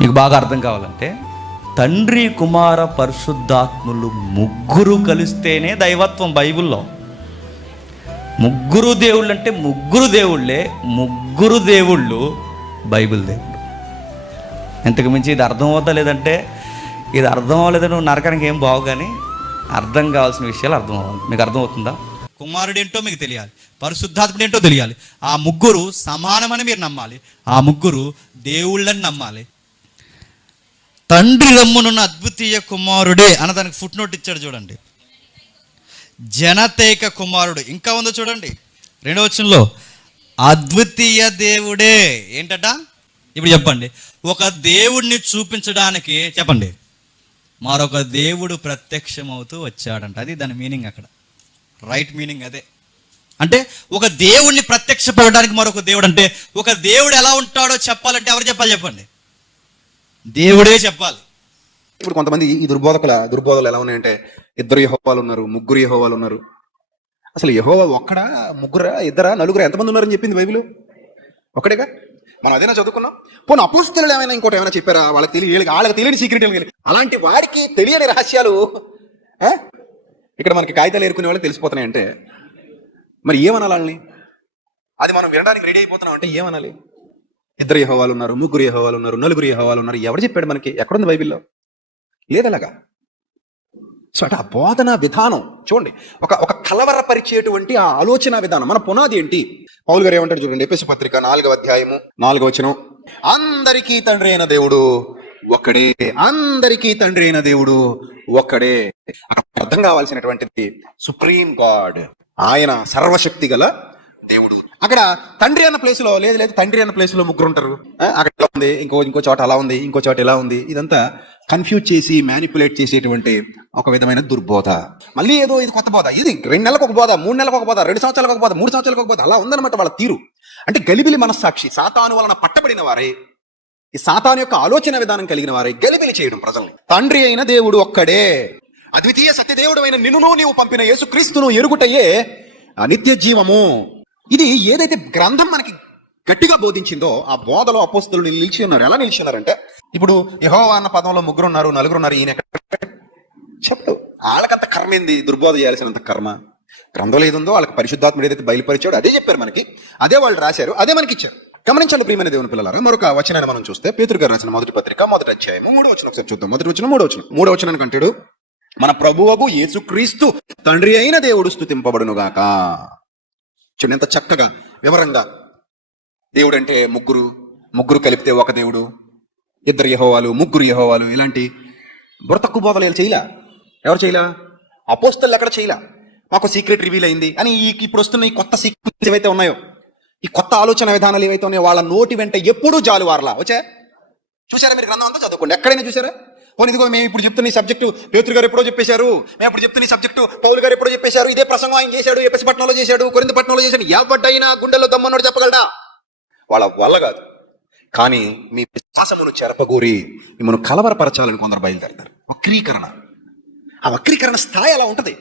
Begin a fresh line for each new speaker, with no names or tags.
మీకు బాగా అర్థం కావాలంటే తండ్రి కుమార పరిశుద్ధాత్ములు ముగ్గురు కలిస్తేనే దైవత్వం బైబిల్లో. ముగ్గురు దేవుళ్ళు అంటే ముగ్గురు దేవుళ్ళే ముగ్గురు దేవుళ్ళు బైబిల్ దేవుడు ఇంతకు మించి ఇది అర్థం అవుతా లేదంటే ఇది అర్థం అవ్వలేదని నువ్వు నరకానికి ఏం బావు కానీ అర్థం కావాల్సిన విషయాలు అర్థం అవ్వాలి. మీకు అర్థం అవుతుందా?
కుమారుడు ఏంటో మీకు తెలియాలి పరిశుద్ధాత్ముడు ఏంటో తెలియాలి. ఆ ముగ్గురు సమానమని మీరు నమ్మాలి. ఆ ముగ్గురు దేవుళ్ళని నమ్మాలి. తండ్రి రమ్మునున్న అద్వితీయ కుమారుడే అన్న దానికి ఫుట్ నోట్ ఇచ్చాడు చూడండి. జనతేక కుమారుడు. ఇంకా ఉందో చూడండి. రెండవ వచనంలో అద్వితీయ దేవుడే. ఏంటట? ఇప్పుడు చెప్పండి. ఒక దేవుడిని చూపించడానికి చెప్పండి. మరొక దేవుడు ప్రత్యక్షమవుతూ వచ్చాడంట. అది దాని మీనింగ్ అక్కడ. రైట్ మీనింగ్ అదే. అంటే ఒక దేవుణ్ణి ప్రత్యక్షపడడానికి మరొక దేవుడు అంటే ఒక దేవుడు ఎలా ఉంటాడో చెప్పాలంటే ఎవరు చెప్పాలి చెప్పండి? దేవుడే చెప్పాలి.
ఇప్పుడు కొంతమంది ఈ దుర్బోధకుల దుర్బోధలు ఎలా ఉన్నాయంటే ఇద్దరు యహోవాలు ఉన్నారు ముగ్గురు యహోవాలు ఉన్నారు. అసలు యహోవా ఒక్కడా ముగ్గురా ఇద్దరా నలుగురు ఎంతమంది ఉన్నారని చెప్పింది బైబిల్? ఒక్కడేగా? మనం అదేనా చదువుకున్నాం? పోనీ అపోస్తులు ఏమైనా ఇంకోటి ఏమైనా చెప్పారా? వాళ్ళకి తెలియ వాళ్ళకి తెలియని సీక్రెట్ అలాంటి వాడికి తెలియని రహస్యాలు ఇక్కడ మనకి కాగితాలు ఏరుకునే వాళ్ళకి తెలిసిపోతున్నాయంటే మరి ఏమనాలి వాళ్ళని? అది మనం వినడానికి రెడీ అయిపోతున్నాం అంటే ఏమనాలి? ఇద్దరు యహోవాలు ఉన్నారు ముగ్గురు యహోవాలు ఉన్నారు నలుగురు యహోవాలు ఉన్నారు. ఎవరు చెప్పాడు మనకి? ఎక్కడుంది బైబిల్లో? లేదలాగా? సో అంటే ఆ బోధన విధానం చూడండి ఒక ఒక కలవరపరిచేటువంటి ఆ ఆలోచన విధానం. మన పునాది ఏంటి? పౌలు గారు ఏమంటారు చూడండి ఎపిసి పత్రిక నాలుగవ అధ్యాయము నాలుగవ వచనం. అందరికీ తండ్రి అయిన దేవుడు ఒక్కడే అందరికీ తండ్రి అయిన దేవుడు ఒక్కడే. అర్థం కావాల్సినటువంటిది సుప్రీం గాడ్ ఆయన సర్వశక్తి గల దేవుడు అక్కడ తండ్రి అన్న ప్లేస్లో లేదు లేదు తండ్రి అన్న ప్లేస్లో ముగ్గురు ఉంటారు అక్కడ ఇలా ఉంది? ఇంకో ఇంకో చోట అలా ఉంది ఇంకో చోట ఇలా ఉంది. ఇదంతా కన్ఫ్యూజ్ చేసి మ్యానిపులేట్ చేసేటువంటి ఒక విధమైన దుర్బోధ. మళ్ళీ ఏదో ఇది కొత్త బోధ. ఇది రెండు నెలలకు ఒక బోధ మూడు నెలలకు ఒక బోధ రెండు సంవత్సరాలకు ఒక బోధ మూడు సంవత్సరాలకు ఒక బోధ. అలా ఉందన్నమాట వాళ్ళ తీరు. అంటే గలిబిలి మనస్సాక్షి సాతాను వలన పట్టబడిన వారే ఈ సాతాను యొక్క ఆలోచన విధానం కలిగిన వారే గలిబిలి చేయడం ప్రజల్ని. తండ్రి అయిన దేవుడు ఒక్కడే. అద్వితీయ సత్యదేవుడు అయిన నిన్నును నీవు పంపిన యేసుక్రీస్తును ఎరుగుటయే నిత్య జీవము. ఇది ఏదైతే గ్రంథం మనకి గట్టిగా బోధించిందో ఆ బోధలో అపోస్తులు నిలిచి ఉన్నారు. ఎలా నిలిచి ఉన్నారంటే ఇప్పుడు యహోవా అన్న పదంలో ముగ్గురు ఉన్నారు నలుగురు ఉన్నారు ఈయన చెప్పడు. వాళ్ళకంత కర్మ ఏంది? దుర్బోధ చేయాల్సినంత కర్మ. గ్రంథంలో ఏదుందో వాళ్ళకి పరిశుద్ధాత్ముడు ఏదైతే బయలుపరిచాడు అదే చెప్పారు మనకి. అదే వాళ్ళు రాశారు అదే మనకి ఇచ్చారు. గమనించండి ప్రియమైన దేవుని పిల్లలారా మరొక వచనాన్ని మనం చూస్తే పేతురు గారు రాసిన మొదటి పత్రిక మొదటి అధ్యాయము మూడో వచ్చిన ఒకసారి చూద్దాం. మొదటి వచ్చిన మూడో వచ్చిన మూడో వచ్చిన అంటాడు మన ప్రభువగు యేసుక్రీస్తు తండ్రి అయిన దేవుడు స్థుతింపబడునుగాక చూడండి ఎంత చక్కగా వివరంగా. దేవుడు అంటే ముగ్గురు ముగ్గురు కలిపితే ఒక దేవుడు ఇద్దరు యహోవాలు ముగ్గురు యహోవాలు ఇలాంటి బుర్రతక్కు బోధలు ఇలా చేయలే? ఎవరు చేయలే? అపోస్తలు ఎక్కడ చేయలే? మాకు సీక్రెట్ రివీల్ అయింది. అని ఈ ఇప్పుడు వస్తున్న ఈ కొత్త సీక్రెట్స్ ఏవైతే ఉన్నాయో ఈ కొత్త ఆలోచన విధానాలు ఏవైతే ఉన్నాయో వాళ్ళ నోటి వెంట ఎప్పుడూ జాలు వారలా వచ్చా? చూసారా మీరు గ్రంథం అంతా? చదువుకోండి. ఎక్కడైనా చూసారా పోనీ ఇదిగో మేము ఇప్పుడు చెప్తున్న సబ్జెక్టు పేతురు గారు ఎప్పుడో చెప్పేశారు. మేము ఇప్పుడు చెప్తున్న సబ్జెక్టు పౌలు గారు ఎప్పుడో చెప్పేశారు. ఇదే ప్రసంగం ఆయన చేశాడు ఎపసిపట్నంలో చేశాడు కొరిందపట్నంలో చేశాడు. ఎవడ్డైనా గుండెల్లో దమ్మన్నోడు చెప్పగలడా? వాళ్ళ వల్ల కాదు. కానీ మీ విశ్వాసమును చెరపగూరి మిమ్మల్ని కలవరపరచాలని కొందరు బయలుదేరతారు. వక్రీకరణ. ఆ వక్రీకరణ స్థాయి అలా ఉంటది.